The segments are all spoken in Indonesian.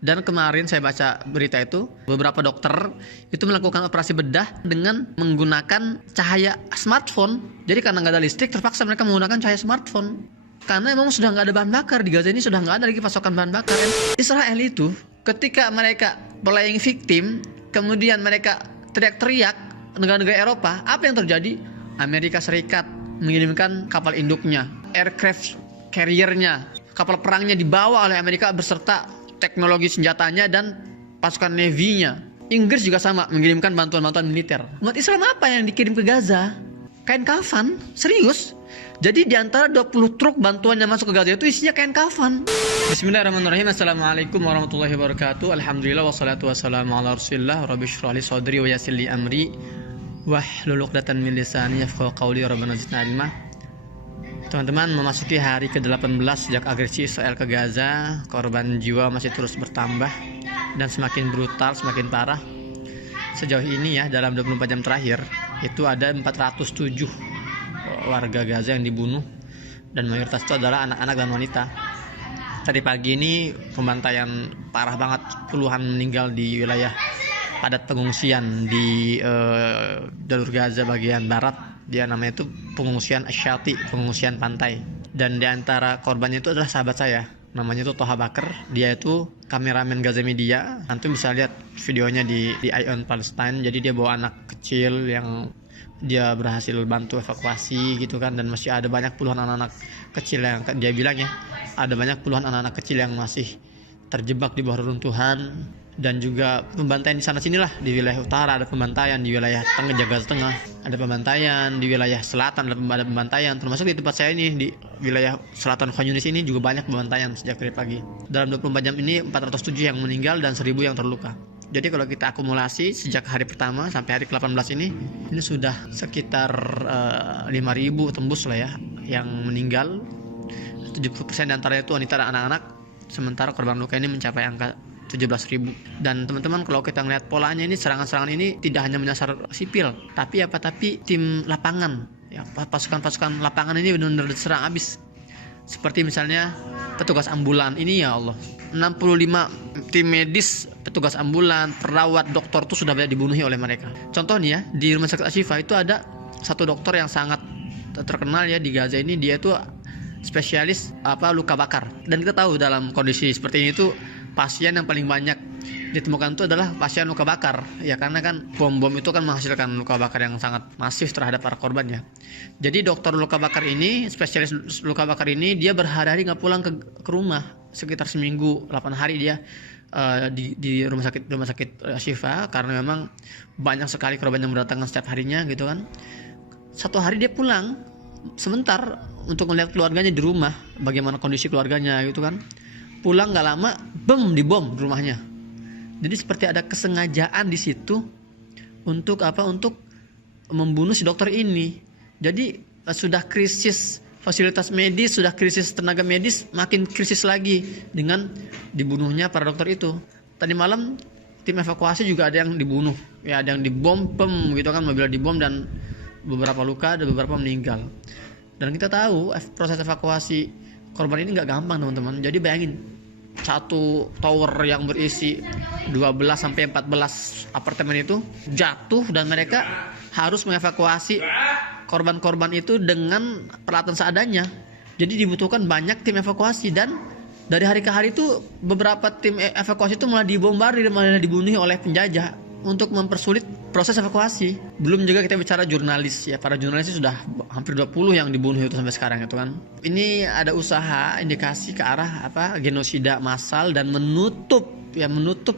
Dan kemarin saya baca berita itu, beberapa dokter itu melakukan operasi bedah dengan menggunakan cahaya smartphone. Jadi karena nggak ada listrik, terpaksa mereka menggunakan cahaya smartphone. Karena memang sudah nggak ada bahan bakar, di Gaza ini sudah nggak ada lagi pasokan bahan bakar. Israel itu ketika mereka playing victim, kemudian mereka teriak-teriak negara-negara Eropa, apa yang terjadi? Amerika Serikat mengirimkan kapal induknya, aircraft carrier-nya, kapal perangnya dibawa oleh Amerika beserta teknologi senjatanya dan pasukan Navy-nya. Inggris juga sama, mengirimkan bantuan-bantuan militer. Umat Islam apa yang dikirim ke Gaza? Kain kafan, serius. Jadi di antara 20 truk bantuan yang masuk ke Gaza itu isinya kain kafan. Bismillahirrahmanirrahim. Assalamualaikum warahmatullahi wabarakatuh. Alhamdulillah wassalatu wassalamu ala Rasulillah. Rabbi shrah li sadri wa yassir li amri wahlul 'uqdatam min lisani yafqahu qawli. Rabbana zidna ilma. Teman-teman, memasuki hari ke-18 sejak agresi Israel ke Gaza, korban jiwa masih terus bertambah dan semakin brutal, semakin parah. Sejauh ini ya, dalam 24 jam terakhir, itu ada 407 warga Gaza yang dibunuh, dan mayoritas itu adalah anak-anak dan wanita. Tadi pagi ini pembantaian parah banget, puluhan meninggal di wilayah padat pengungsian di jalur Gaza bagian barat. Dia namanya itu pengungsian Asyati, pengungsian pantai. Dan di antara korbannya itu adalah sahabat saya, namanya itu Toha Bakar. Dia itu kameramen Gaza Media. Nanti bisa lihat videonya di Ion Palestine. Jadi dia bawa anak kecil yang dia berhasil bantu evakuasi gitu kan. Dan masih ada banyak puluhan anak-anak kecil yang dia bilang ya, ada banyak puluhan anak-anak kecil yang masih terjebak di bawah reruntuhan. Dan juga pembantaian di sana sinilah, di wilayah utara ada pembantaian, di wilayah tengah Gaza Tengah ada pembantaian, di wilayah selatan ada pembantaian, termasuk di tempat saya ini di wilayah selatan Khan Yunis ini juga banyak pembantaian sejak dari pagi. Dalam 24 jam ini 407 yang meninggal dan 1000 yang terluka. Jadi kalau kita akumulasi sejak hari pertama sampai hari ke-18 ini sudah sekitar 5.000 tembus lah ya yang meninggal. 70% diantaranya itu wanita dan anak-anak, sementara korban luka ini mencapai angka 17.000. Dan teman-teman, kalau kita ngeliat polanya ini, serangan-serangan ini tidak hanya menyasar sipil, tapi tim lapangan ya, pasukan-pasukan lapangan ini benar-benar diserang habis. Seperti misalnya petugas ambulan ini, ya Allah, 65 tim medis, petugas ambulan, perawat, dokter tuh sudah banyak dibunuhi oleh mereka. Contohnya di Rumah Sakit Ashifa itu ada satu dokter yang sangat terkenal ya di Gaza ini. Dia itu spesialis luka bakar. Dan kita tahu dalam kondisi seperti ini tuh pasien yang paling banyak ditemukan itu adalah pasien luka bakar ya, karena kan bom itu kan menghasilkan luka bakar yang sangat masif terhadap para korbannya. Jadi dokter luka bakar ini, spesialis luka bakar ini, dia berhari-hari nggak pulang ke rumah, sekitar seminggu 8 hari dia di rumah sakit Ashifa, karena memang banyak sekali korban yang berdatangan setiap harinya gitu kan. Satu hari dia pulang sebentar untuk melihat keluarganya di rumah, bagaimana kondisi keluarganya gitu kan. Pulang nggak lama, dibom rumahnya. Jadi seperti ada kesengajaan di situ untuk membunuh si dokter ini. Jadi sudah krisis fasilitas medis, sudah krisis tenaga medis, makin krisis lagi dengan dibunuhnya para dokter itu. Tadi malam tim evakuasi juga ada yang dibunuh, ya ada yang dibom gitu kan, mobil dibom dan beberapa luka, ada beberapa meninggal. Dan kita tahu proses evakuasi korban ini nggak gampang teman-teman. Jadi bayangin, satu tower yang berisi 12-14 apartemen itu jatuh dan mereka harus mengevakuasi korban-korban itu dengan peralatan seadanya. Jadi dibutuhkan banyak tim evakuasi, dan dari hari ke hari itu beberapa tim evakuasi itu malah dibombardir, malah dibunuh oleh penjajah untuk mempersulit proses evakuasi. Belum juga kita bicara jurnalis ya, para jurnalis sudah hampir 20 yang dibunuh itu sampai sekarang itu kan. Ini ada usaha indikasi ke arah genosida massal dan menutup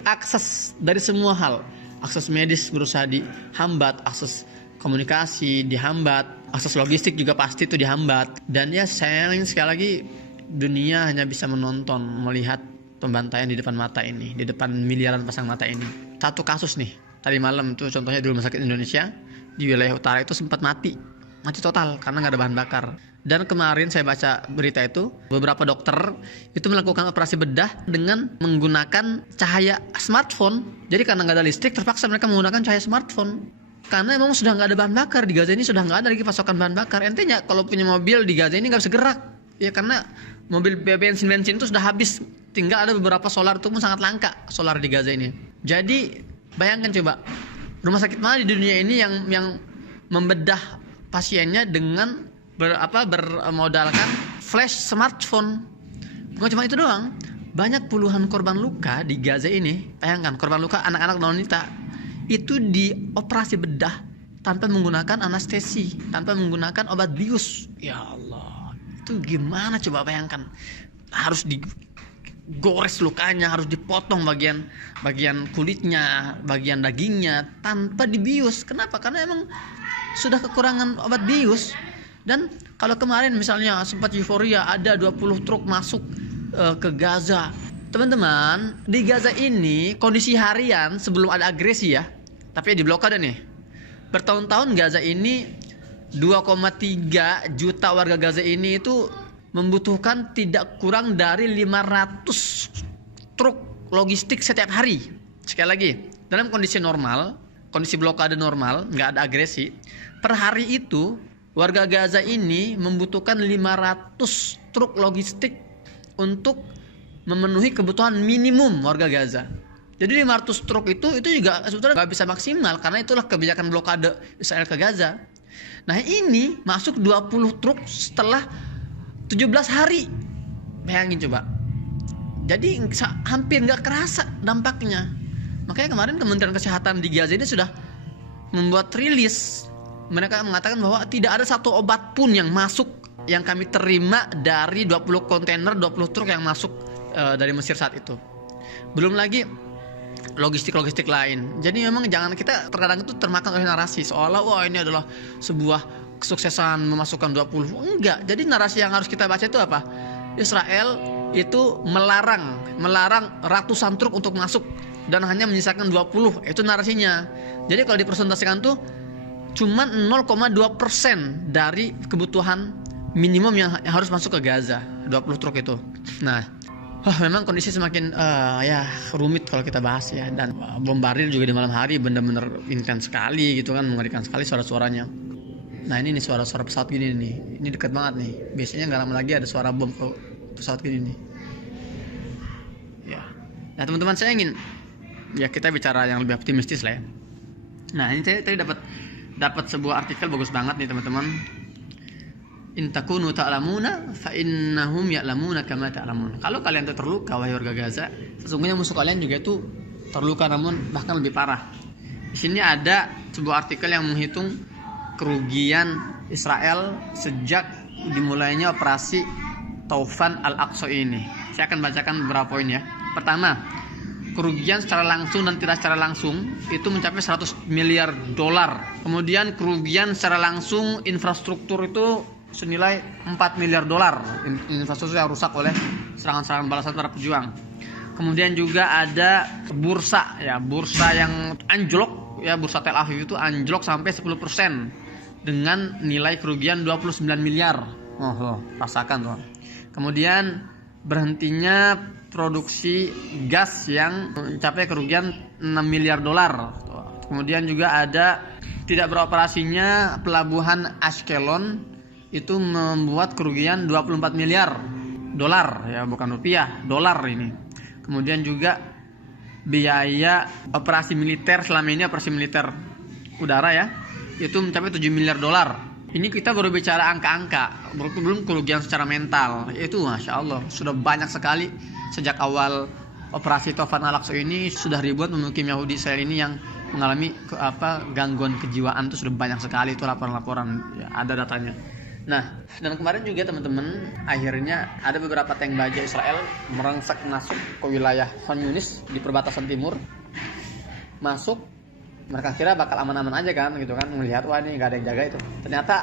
akses dari semua hal. Akses medis berusaha dihambat, akses komunikasi dihambat, akses logistik juga pasti itu dihambat. Dan ya sayang sekali lagi, dunia hanya bisa menonton, melihat pembantaian di depan mata ini, di depan miliaran pasang mata ini. Satu kasus nih, tadi malam itu contohnya di Rumah Sakit Indonesia di wilayah utara itu sempat mati total karena nggak ada bahan bakar. Dan kemarin saya baca berita itu, beberapa dokter itu melakukan operasi bedah dengan menggunakan cahaya smartphone. Jadi karena nggak ada listrik, terpaksa mereka menggunakan cahaya smartphone. Karena memang sudah nggak ada bahan bakar di Gaza ini, sudah nggak ada lagi pasokan bahan bakar. Intinya kalau punya mobil di Gaza ini nggak bisa gerak ya, karena mobil bensin itu sudah habis tinggal ada beberapa solar itu pun sangat langka solar di Gaza ini. Jadi bayangkan coba, rumah sakit mana di dunia ini yang membedah pasiennya dengan bermodalkan flash smartphone. Bukan cuma itu doang, banyak puluhan korban luka di Gaza ini. Bayangkan, korban luka anak-anak dan wanita itu dioperasi bedah tanpa menggunakan anestesi, tanpa menggunakan obat bius. Ya Allah, itu gimana coba bayangkan? Harus digores lukanya, harus dipotong bagian kulitnya, bagian dagingnya tanpa dibius. Kenapa? Karena emang sudah kekurangan obat bius. Dan kalau kemarin misalnya sempat euforia ada 20 truk masuk ke Gaza. Teman-teman, di Gaza ini kondisi harian sebelum ada agresi ya, tapi di blokade nih. Bertahun-tahun Gaza ini 2,3 juta warga Gaza ini itu membutuhkan tidak kurang dari 500 truk logistik setiap hari. Sekali lagi, dalam kondisi normal, kondisi blokade normal, nggak ada agresi, per hari itu warga Gaza ini membutuhkan 500 truk logistik untuk memenuhi kebutuhan minimum warga Gaza. Jadi 500 truk itu juga sebetulnya nggak bisa maksimal karena itulah kebijakan blokade Israel ke Gaza. Nah ini masuk 20 truk setelah 17 hari. Bayangin coba. Jadi hampir nggak kerasa dampaknya. Makanya kemarin Kementerian Kesehatan di Gaza ini sudah membuat rilis. Mereka mengatakan bahwa tidak ada satu obat pun yang masuk yang kami terima dari 20 kontainer, 20 truk yang masuk dari Mesir saat itu. Belum lagi logistik lain. Jadi memang jangan kita terkadang itu termakan oleh narasi seolah wah ini adalah sebuah kesuksesan memasukkan 20. Enggak. Jadi narasi yang harus kita baca itu apa? Israel itu melarang ratusan truk untuk masuk dan hanya menyisakan 20. Itu narasinya. Jadi kalau dipresentasikan tuh cuman 0,2% dari kebutuhan minimum yang harus masuk ke Gaza, 20 truk itu. Nah, memang kondisi semakin rumit kalau kita bahas ya. Dan bombardir juga di malam hari benar-benar intens sekali gitu kan, mengerikan sekali suara-suaranya. Nah ini nih suara-suara pesawat gini nih, ini dekat banget nih. Biasanya nggak lama lagi ada suara bom ke pesawat gini nih. Ya, nah teman-teman saya ingin ya kita bicara yang lebih optimistis lah ya. Nah ini saya tadi dapat sebuah artikel bagus banget nih teman-teman. In takunu ta'lamuna fa innahum ya'lamuna kama ta'lamun. Kalau kalian terluka wahai warga Gaza, sesungguhnya musuh kalian juga itu terluka namun bahkan lebih parah. Di sini ada sebuah artikel yang menghitung kerugian Israel sejak dimulainya operasi Taufan Al-Aqsa ini. Saya akan bacakan beberapa poin ya. Pertama, kerugian secara langsung dan tidak secara langsung itu mencapai 100 miliar dolar. Kemudian kerugian secara langsung infrastruktur itu senilai 4 miliar dolar. Infrastruktur yang rusak oleh serangan-serangan balasan para pejuang. Kemudian juga ada bursa yang anjlok ya, bursa Tel Aviv itu anjlok sampai 10% dengan nilai kerugian 29 miliar. Rasakan tuh. Kemudian berhentinya produksi gas yang mencapai kerugian 6 miliar dolar. Kemudian juga ada tidak beroperasinya pelabuhan Ashkelon itu membuat kerugian 24 miliar dolar ya, bukan rupiah, dolar ini. Kemudian juga biaya operasi militer selama ini, operasi militer udara ya, itu mencapai 7 miliar dolar. Ini kita baru bicara angka-angka, belum kerugian secara mental. Itu Masya Allah, sudah banyak sekali. Sejak awal operasi Taufan Al-Aqsa ini sudah ribuan pemukim Yahudi Israel ini yang mengalami gangguan kejiwaan itu sudah banyak sekali. Itu laporan-laporan ya, ada datanya. Nah, dan kemarin juga teman-teman akhirnya ada beberapa tank baja Israel merangsek masuk ke wilayah Khan Yunis di perbatasan timur. Masuk, mereka kira bakal aman-aman aja kan gitu kan, melihat wah ini nggak ada yang jaga itu. Ternyata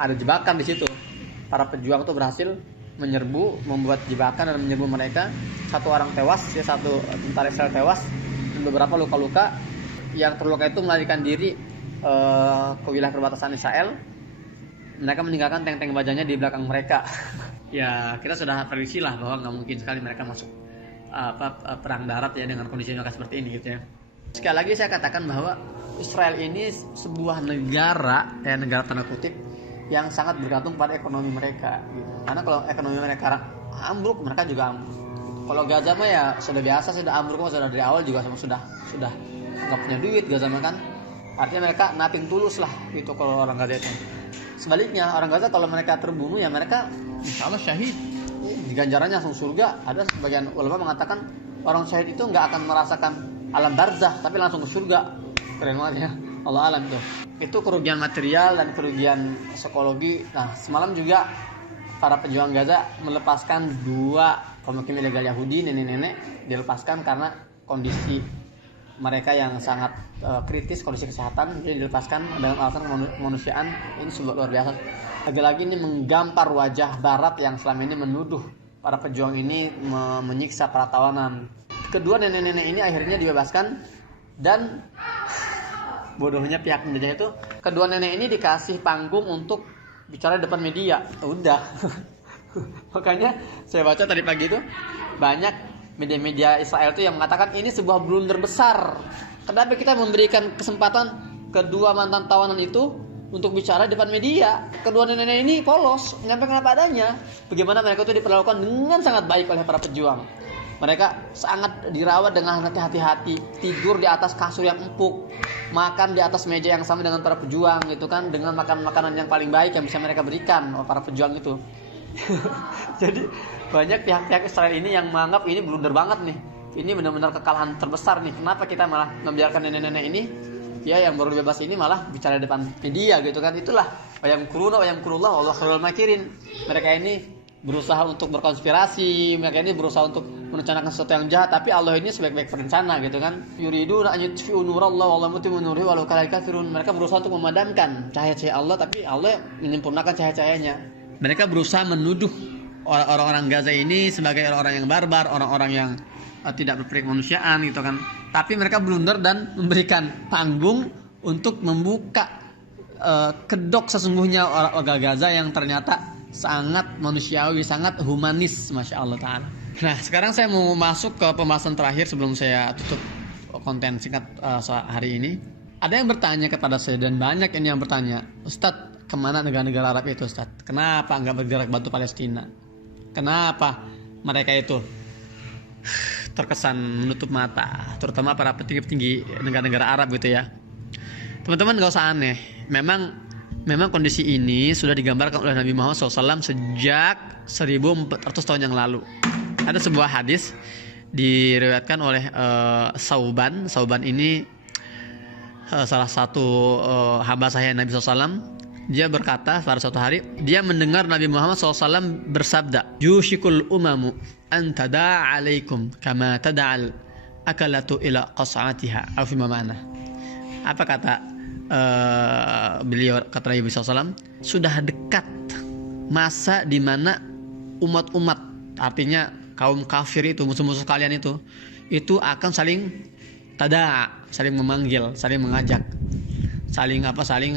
ada jebakan di situ. Para pejuang tuh berhasil menyerbu, membuat jebakan dan menyerbu mereka. Satu orang tewas ya, satu tentara Israel tewas dan beberapa luka-luka. Yang terluka itu melarikan diri ke wilayah perbatasan Israel. Mereka meninggalkan tank-tank bajanya di belakang mereka. Ya kita sudah prediksi lah bahwa nggak mungkin sekali mereka masuk perang darat ya dengan kondisi mereka seperti ini gitu ya. Sekali lagi saya katakan bahwa Israel ini sebuah negara tanda kutip yang sangat bergantung pada ekonomi mereka gitu. Karena kalau ekonomi mereka ambruk, mereka juga ambruk. Kalau Gaza mah ya sudah biasa, sudah ambruk mah sudah dari awal juga, sama sudah nggak punya duit Gaza mah kan. Artinya mereka nothing tulus lah gitu kalau orang Gaza itu. Sebaliknya orang Gaza kalau mereka terbunuh ya mereka insya Allah syahid, ganjarannya langsung surga. Ada sebagian ulama mengatakan orang syahid itu nggak akan merasakan alam barzah tapi langsung ke surga. Keren banget ya, Allah alam tuh. Itu kerugian material dan kerugian psikologi. Nah semalam juga para pejuang Gaza melepaskan 2 pemukim ilegal Yahudi, nenek-nenek dilepaskan karena kondisi mereka yang sangat kritis, kondisi kesehatan, jadi dilepaskan dengan alasan kemanusiaan. Ini sebuah luar biasa. Lagi-lagi ini menggampar wajah Barat yang selama ini menuduh para pejuang ini menyiksa para tawanan. Kedua nenek-nenek ini akhirnya dibebaskan dan bodohnya pihak penjajah itu, kedua nenek ini dikasih panggung untuk bicara depan media. Udah. Makanya saya baca tadi pagi itu banyak media-media Israel itu yang mengatakan ini sebuah blunder besar. Kenapa kita memberikan kesempatan kedua mantan tawanan itu untuk bicara depan media? Kedua nenek ini polos, menyampaikan apa adanya. Bagaimana mereka itu diperlakukan dengan sangat baik oleh para pejuang. Mereka sangat dirawat dengan hati-hati, tidur di atas kasur yang empuk, makan di atas meja yang sama dengan para pejuang gitu kan, dengan makan makanan yang paling baik yang bisa mereka berikan oleh para pejuang itu. Jadi banyak pihak-pihak Israel ini yang menganggap ini blunder banget nih. Ini benar-benar kekalahan terbesar nih. Kenapa kita malah membiarkan nenek-nenek ini ya yang baru bebas ini malah bicara depan media gitu kan. Itulah wayam kurullah Allah khairul makirin. Mereka ini berusaha untuk berkonspirasi, mereka ini berusaha untuk merencanakan sesuatu yang jahat, tapi Allah ini sebaik-baik perencana gitu kan. Yuriduna an yutfi'u nurallahi wallahu mutimmu nurihi walau karihal kafirun. Mereka berusaha untuk memadamkan cahaya-cahaya Allah, tapi Allah menyempurnakan cahaya-cahayanya. Mereka berusaha menuduh orang-orang Gaza ini sebagai orang-orang yang barbar, orang-orang yang tidak berperi kemanusiaan gitu kan. Tapi mereka blunder dan memberikan panggung untuk membuka kedok sesungguhnya orang Gaza yang ternyata sangat manusiawi, sangat humanis, Masya Allah Ta'ala. Nah sekarang saya mau masuk ke pembahasan terakhir sebelum saya tutup konten singkat hari ini. Ada yang bertanya kepada saya, dan banyak ini yang bertanya, Ustadz, kemana negara-negara Arab itu Ustadz? Kenapa nggak bergerak bantu Palestina? Kenapa mereka itu terkesan menutup mata, terutama para petinggi-petinggi negara-negara Arab gitu ya? Teman-teman gak usah aneh. Memang kondisi ini sudah digambarkan oleh Nabi Muhammad SAW sejak 1400 tahun yang lalu. Ada sebuah hadis diriwayatkan oleh Sauban. Sauban ini salah satu hamba sahih Nabi SAW. Dia berkata pada suatu hari dia mendengar Nabi Muhammad SAW bersabda, "Yushikul umamu an tada'a alaikum kama tada'al akalatu ila qas'atiha." Atau fima ma'na. Apa kata beliau, kata Nabi SAW, sudah dekat masa di mana umat-umat, artinya kaum kafir itu, musuh-musuh kalian itu akan saling saling memanggil, saling mengajak, saling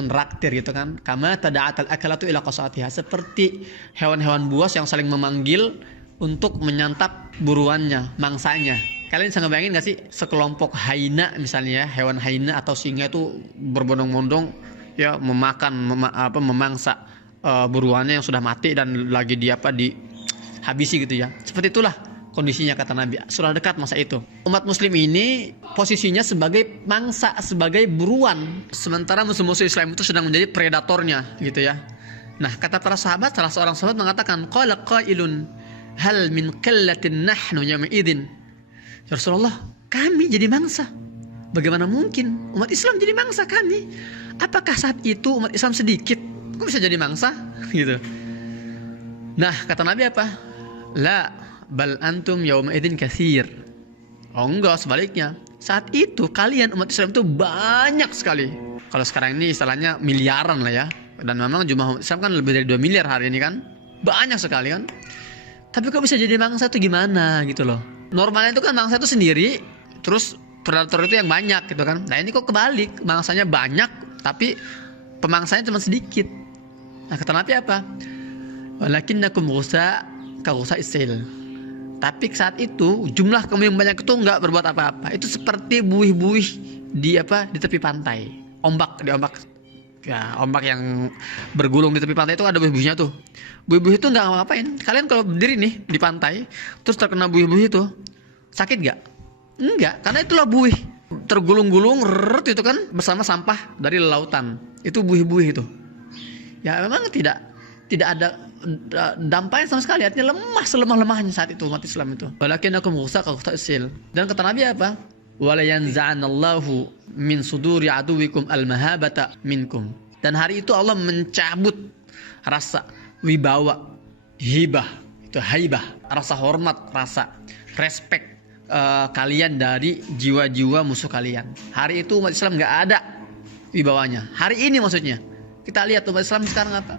neraktir gitu kan. Kama tada'atal akalatu ila qasatiha, seperti hewan-hewan buas yang saling memanggil untuk menyantap buruannya, mangsanya. Kalian bisa ngebayangin gak sih sekelompok haina misalnya ya, hewan haina atau singa itu berbondong-bondong ya memangsa buruannya yang sudah mati dan lagi dihabisi gitu ya. Seperti itulah kondisinya kata Nabi. Sudah dekat masa itu. Umat muslim ini posisinya sebagai mangsa, sebagai buruan, sementara musuh-musuh Islam itu sedang menjadi predatornya gitu ya. Nah, kata para sahabat, salah seorang sahabat mengatakan, qala qailun hal min qillatin nahnu yawma idzin. Ya Rasulullah, kami jadi mangsa. Bagaimana mungkin umat Islam jadi mangsa kami? Apakah saat itu umat Islam sedikit? Kok bisa jadi mangsa? Gitu. Nah, kata Nabi apa? La bal antum yawma idzin katsir. Oh enggak, sebaliknya. Saat itu kalian umat Islam itu banyak sekali. Kalau sekarang ini istilahnya miliaran lah ya. Dan memang jumlah umat Islam kan lebih dari 2 miliar hari ini kan. Banyak sekali kan. Tapi kok bisa jadi mangsa itu gimana gitu loh. Normalnya itu kan mangsa itu sendiri, terus predator itu yang banyak gitu kan. Nah ini kok kebalik, mangsanya banyak tapi pemangsanya cuma sedikit. Nah kata Nabi apa? Walakinnakum ghusa ka ghusa isil. Tapi saat itu jumlah kamu yang banyak itu nggak berbuat apa-apa. Itu seperti buih-buih di tepi pantai, ombak Ya, ombak yang bergulung di tepi pantai itu ada buih-buihnya tuh. Buih-buih itu nggak ngapain. Kalian kalau berdiri nih di pantai, terus terkena buih-buih itu, sakit nggak? Enggak, karena itulah buih. Tergulung-gulung, itu kan bersama sampah dari lautan. Itu buih-buih itu. Ya memang tidak ada dampaknya sama sekali. Artinya lemah selemah-lemahnya saat itu umat Islam itu. Walakinakum ghusaqu ta'sil. Dan kata Nabi apa? Wala yanza'anallahu min suduri aduwikum al-mahabata minkum. Dan hari itu Allah mencabut rasa wibawa, hibah, itu haibah, rasa hormat, rasa respect kalian dari jiwa-jiwa musuh kalian. Hari itu umat Islam nggak ada wibawanya. Hari ini maksudnya. Kita lihat umat Islam sekarang apa?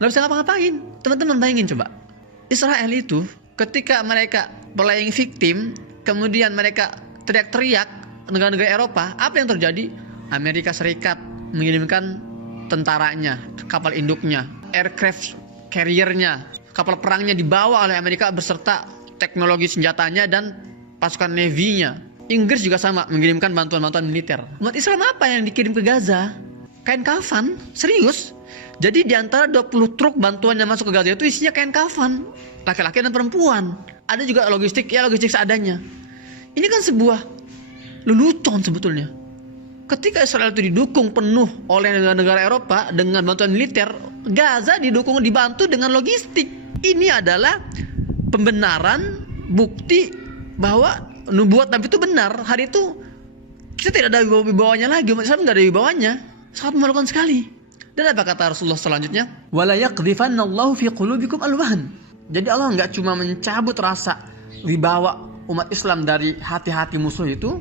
Nggak bisa ngapa-ngapain. Teman-teman bayangin coba. Israel itu ketika mereka playing victim, kemudian mereka teriak-teriak negara-negara Eropa, apa yang terjadi? Amerika Serikat mengirimkan tentaranya, kapal induknya, aircraft carrier-nya, kapal perangnya dibawa oleh Amerika beserta teknologi senjatanya dan pasukan Navy-nya. Inggris juga sama, mengirimkan bantuan-bantuan militer. Umat Islam apa yang dikirim ke Gaza? Kain kafan, serius. Jadi di antara 20 truk bantuan yang masuk ke Gaza itu isinya kain kafan, laki-laki dan perempuan. Ada juga logistik seadanya. Ini kan sebuah lelucon sebetulnya. Ketika Israel itu didukung penuh oleh negara-negara Eropa dengan bantuan militer, Gaza dibantu dengan logistik. Ini adalah pembenaran bukti bahwa nubuat Nabi itu benar. Hari itu kita tidak ada wibawanya lagi, umat Islam tidak ada wibawanya. Sangat memalukan sekali. Dan apa kata Rasulullah selanjutnya? Wala yaqdhifannallahu fi qulubikum alwahan. Jadi Allah enggak cuma mencabut rasa wibawa umat Islam dari hati-hati musuh itu,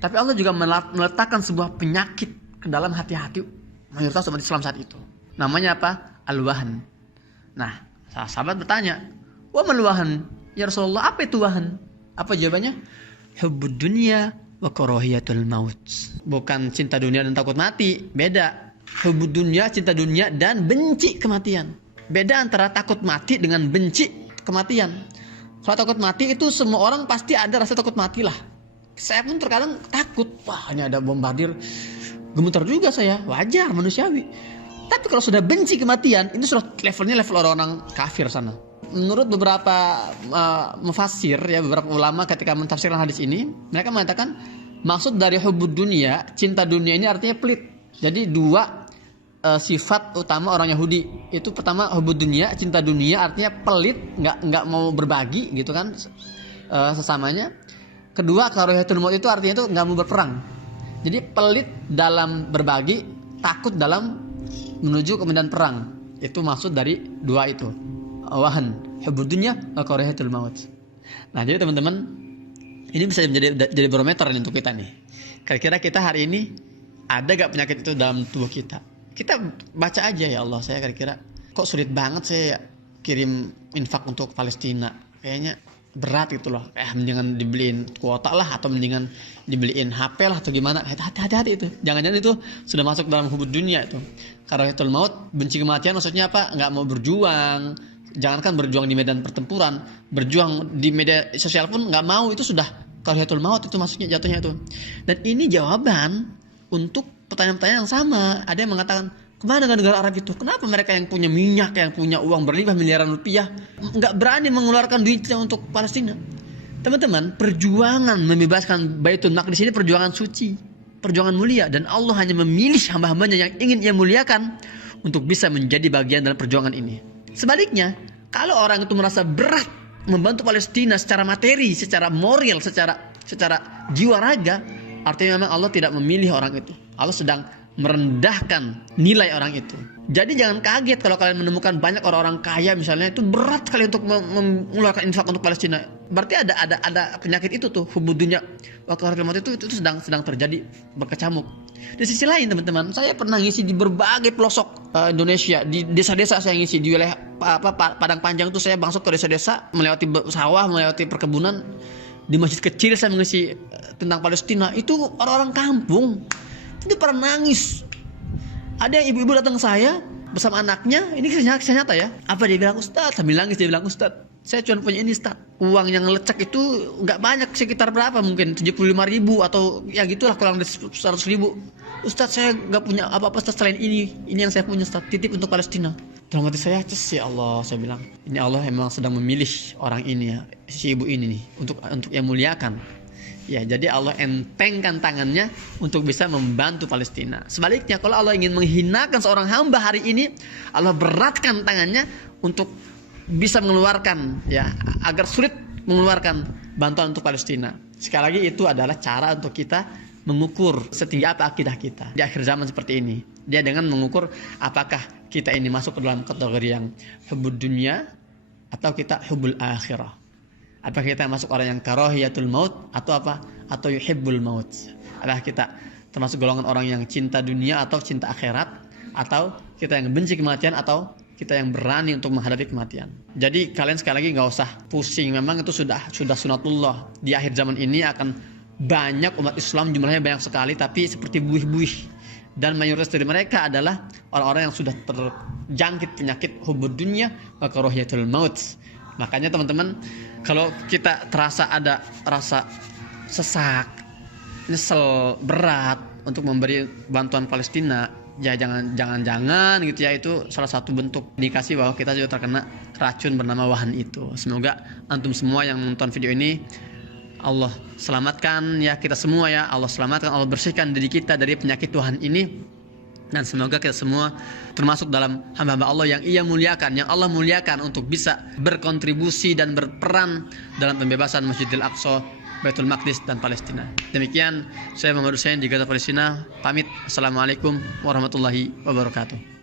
tapi Allah juga meletakkan sebuah penyakit ke dalam hati-hati mayoritas umat Islam saat itu. Namanya apa? Al-wahan. Nah, sahabat bertanya, "Wa mal wahan? Ya Rasulullah, apa itu wahan?" Apa jawabannya? Hubbud dunya wa karahiyatul maut. Bukan cinta dunia dan takut mati, beda. Hubbud dunya, cinta dunia dan benci kematian. Beda antara takut mati dengan benci kematian. Kalau takut mati itu semua orang pasti ada rasa takut mati lah. Saya pun terkadang takut. Wah, ini ada bombardir. Gemetar juga saya. Wajar, manusiawi. Tapi kalau sudah benci kematian, itu sudah levelnya level orang-orang kafir sana. Menurut beberapa mufassir, ya, beberapa ulama ketika mentafsirkan hadis ini, mereka mengatakan maksud dari hubbud dunia, cinta dunia ini artinya pelit. Jadi dua sifat utama orang Yahudi itu, pertama hubbud dunia, cinta dunia, artinya pelit, nggak mau berbagi gitu kan sesamanya. Kedua, karahiyatul maut itu artinya itu nggak mau berperang. Jadi pelit dalam berbagi, takut dalam menuju ke medan perang. Itu maksud dari dua itu. Wahan, hubbud dunya wa karahiyatul maut. Nah, jadi teman-teman, ini bisa jadi barometer untuk kita nih. Kira-kira kita hari ini ada gak penyakit itu dalam tubuh kita? Kita baca aja, ya Allah, saya kira-kira kok sulit banget saya kirim infak untuk Palestina. Kayaknya berat gitu loh. Mendingan dibeliin kuota lah, atau mendingan dibeliin HP lah, atau gimana. Hati-hati itu. Jangan-jangan itu sudah masuk dalam hubbud dunia itu. Karahiyatul maut, benci kematian, maksudnya apa? Nggak mau berjuang. Jangankan berjuang di medan pertempuran, berjuang di media sosial pun nggak mau. Itu sudah karahiyatul maut, itu maksudnya jatuhnya itu. Dan ini jawaban untuk pertanyaan-pertanyaan yang sama. Ada yang mengatakan, kemana dengan negara Arab itu? Kenapa mereka yang punya minyak, yang punya uang berlimpah miliaran rupiah, nggak berani mengeluarkan duitnya untuk Palestina? Teman-teman, perjuangan membebaskan Baitul Maqdis ini perjuangan suci, perjuangan mulia, dan Allah hanya memilih hamba-hambanya yang ingin Ia muliakan untuk bisa menjadi bagian dalam perjuangan ini. Sebaliknya, kalau orang itu merasa berat membantu Palestina secara materi, secara moral, secara jiwa raga, artinya memang Allah tidak memilih orang itu. Allah sedang merendahkan nilai orang itu. Jadi jangan kaget kalau kalian menemukan banyak orang-orang kaya misalnya itu berat sekali untuk mengeluarkan infak untuk Palestina. Berarti ada penyakit itu tuh, hubbud dunya wa karahiyatul maut itu sedang terjadi berkecamuk. Di sisi lain teman-teman, saya pernah ngisi di berbagai pelosok Indonesia, di desa-desa saya ngisi di wilayah Padang Panjang itu. Saya masuk ke desa-desa, melewati sawah, melewati perkebunan. Di masjid kecil saya mengisi tentang Palestina. Itu orang-orang kampung itu pernah nangis. Ada yang ibu-ibu datang ke saya bersama anaknya. Ini kisah nyata ya. Apa dia bilang? Ustaz, sambil nangis dia bilang, Ustaz, saya cuma punya ini, Ustaz. Uang yang lecek itu nggak banyak, sekitar berapa mungkin 75.000 atau ya gitulah, kurang dari 100.000. Ustadz saya nggak punya apa-apa Ustadz selain ini yang saya punya Ustadz, titip untuk Palestina. Dalam hati saya, ya Allah, saya bilang, ini Allah memang sedang memilih orang ini ya, si ibu ini nih, untuk yang muliakan. Ya, jadi Allah entengkan tangannya untuk bisa membantu Palestina. Sebaliknya, kalau Allah ingin menghinakan seorang hamba hari ini, Allah beratkan tangannya untuk bisa mengeluarkan, ya, agar sulit mengeluarkan bantuan untuk Palestina. Sekali lagi, itu adalah cara untuk kita mengukur setinggi apa akidah kita di akhir zaman seperti ini. Dia dengan mengukur apakah kita ini masuk ke dalam kategori yang hubbud dunya atau kita hubbul akhirah. Apakah kita masuk orang yang karahiyatul maut atau apa? Atau yuhibbul maut. Apakah kita termasuk golongan orang yang cinta dunia atau cinta akhirat, atau kita yang benci kematian atau kita yang berani untuk menghadapi kematian. Jadi kalian sekali lagi nggak usah pusing. Memang itu sudah sunatullah. Di akhir zaman ini akan banyak umat Islam, jumlahnya banyak sekali, tapi seperti buih-buih. Dan mayoritas dari mereka adalah orang-orang yang sudah terjangkit penyakit hubbud dunya wa karahiyatul maut. Makanya teman-teman, kalau kita terasa ada rasa sesak, nyesel, berat untuk memberi bantuan Palestina, ya jangan gitu ya, itu salah satu bentuk indikasi bahwa kita juga terkena racun bernama wahan itu. Semoga antum semua yang menonton video ini Allah selamatkan ya kita semua ya, Allah selamatkan, Allah bersihkan diri kita dari penyakit Tuhan ini, dan semoga kita semua termasuk dalam hamba-hamba Allah yang Ia muliakan, yang Allah muliakan untuk bisa berkontribusi dan berperan dalam pembebasan Masjidil Aqsa, Baitul Maqdis dan Palestina. Demikian saya Muhammad Hussein di Gaza Palestina, pamit. Assalamualaikum warahmatullahi wabarakatuh.